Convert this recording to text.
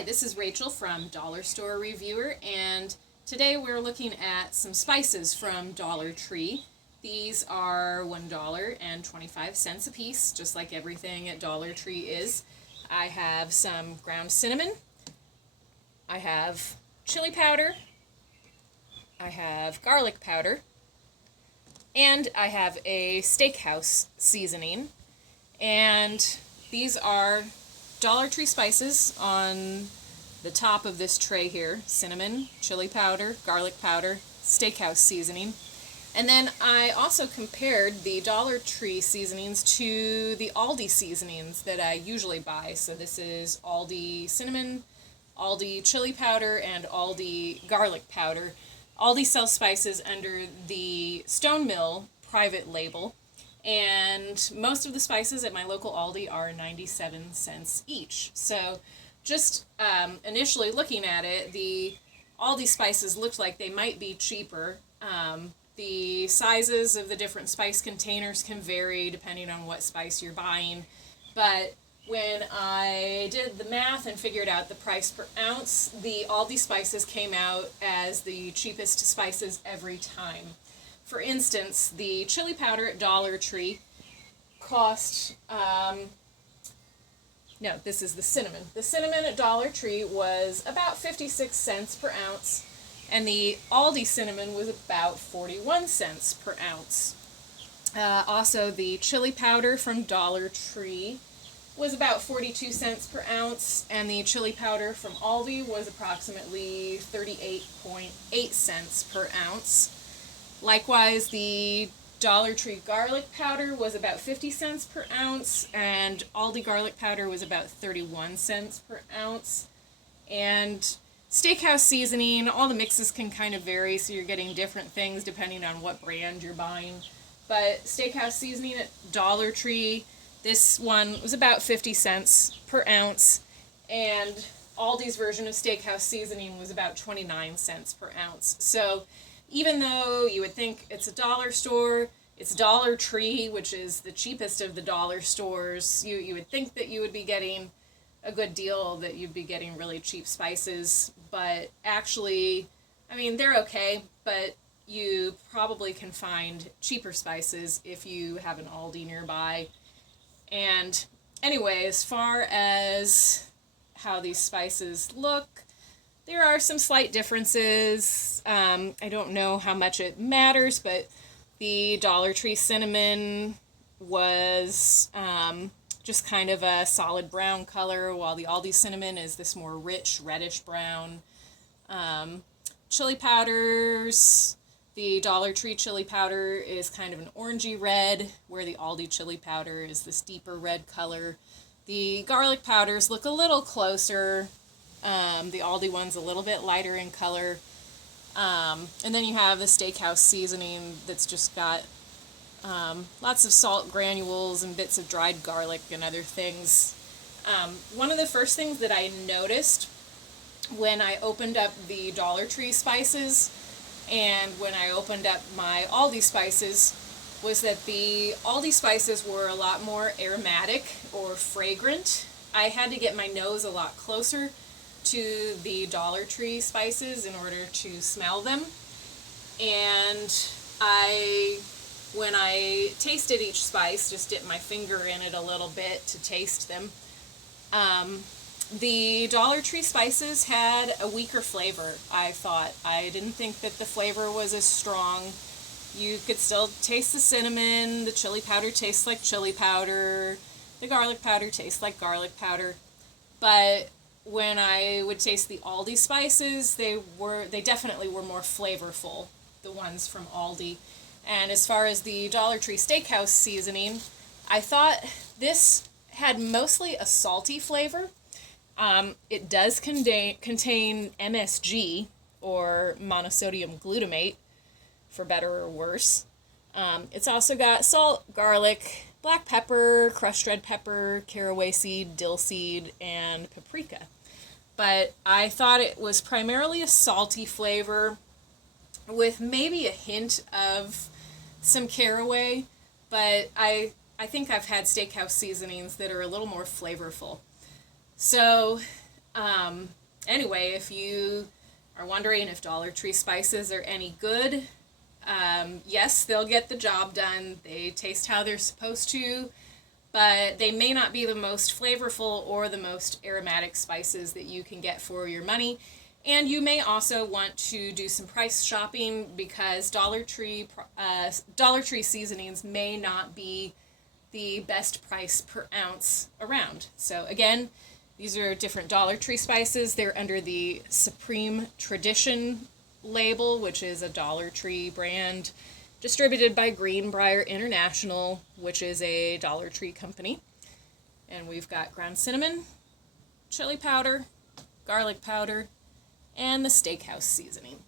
Hi, this is Rachel from Dollar Store Reviewer, and today we're looking at some spices from Dollar Tree. These are $1.25 a piece, just like everything at Dollar Tree is. I have some ground cinnamon, I have chili powder, I have garlic powder, and I have a steakhouse seasoning. And these are Dollar Tree spices on the top of this tray here: cinnamon, chili powder, garlic powder, steakhouse seasoning. And then I also compared the Dollar Tree seasonings to the Aldi seasonings that I usually buy. So this is Aldi cinnamon, Aldi chili powder, and Aldi garlic powder. Aldi sells spices under the Stone Mill private label, and most of the spices at my local Aldi are 97 cents each. So just initially looking at it, the Aldi spices looked like they might be cheaper. The sizes of the different spice containers can vary depending on what spice you're buying, but when I did the math and figured out the price per ounce, the Aldi spices came out as the cheapest spices every time. For instance, the chili powder at Dollar Tree cost, no, this is the cinnamon. The cinnamon at Dollar Tree was about 56 cents per ounce, and the Aldi cinnamon was about 41 cents per ounce. Also, the chili powder from Dollar Tree was about 42 cents per ounce, and the chili powder from Aldi was approximately 38.8 cents per ounce. Likewise, the Dollar Tree garlic powder was about 50 cents per ounce, and Aldi garlic powder was about 31 cents per ounce. And steakhouse seasoning, all the mixes can kind of vary, so you're getting different things depending on what brand you're buying. But steakhouse seasoning at Dollar Tree, this one was about 50 cents per ounce, and Aldi's version of steakhouse seasoning was about 29 cents per ounce. So even though you would think it's a dollar store, it's Dollar Tree, which is the cheapest of the dollar stores, you would think that you would be getting a good deal, that you'd be getting really cheap spices, but actually, I mean, they're okay, but you probably can find cheaper spices if you have an Aldi nearby. And anyway, as far as how these spices look, there are some slight differences. I don't know how much it matters, but the Dollar Tree cinnamon was just kind of a solid brown color, while the Aldi cinnamon is this more rich reddish brown. Chili powders, the Dollar Tree chili powder is kind of an orangey red, where the Aldi chili powder is this deeper red color. The garlic powders look a little closer. The Aldi one's a little bit lighter in color. And then you have the steakhouse seasoning that's just got lots of salt granules and bits of dried garlic and other things. One of the first things that I noticed when I opened up the Dollar Tree spices and when I opened up my Aldi spices was that the Aldi spices were a lot more aromatic or fragrant. I had to get my nose a lot closer to the Dollar Tree spices in order to smell them. And when I tasted each spice, just dipped my finger in it a little bit to taste them, the Dollar Tree spices had a weaker flavor, I thought. I didn't think that the flavor was as strong. You could still taste the cinnamon, the chili powder tastes like chili powder, the garlic powder tastes like garlic powder, but when I would taste the Aldi spices, they definitely were more flavorful, the ones from Aldi. And as far as the Dollar Tree steakhouse seasoning, I thought this had mostly a salty flavor. It does contain MSG, or monosodium glutamate, for better or worse. It's also got salt, garlic, black pepper, crushed red pepper, caraway seed, dill seed, and paprika. But I thought it was primarily a salty flavor with maybe a hint of some caraway, but I think I've had steakhouse seasonings that are a little more flavorful. So Anyway, if you are wondering if Dollar Tree spices are any good, yes, they'll get the job done. They taste how they're supposed to, but they may not be the most flavorful or the most aromatic spices that you can get for your money. And you may also want to do some price shopping because Dollar Tree seasonings may not be the best price per ounce around. So again, these are different Dollar Tree spices. They're under the Supreme Tradition label, which is a Dollar Tree brand distributed by Greenbrier International, which is a Dollar Tree company. And we've got ground cinnamon, chili powder, garlic powder, and the steakhouse seasoning.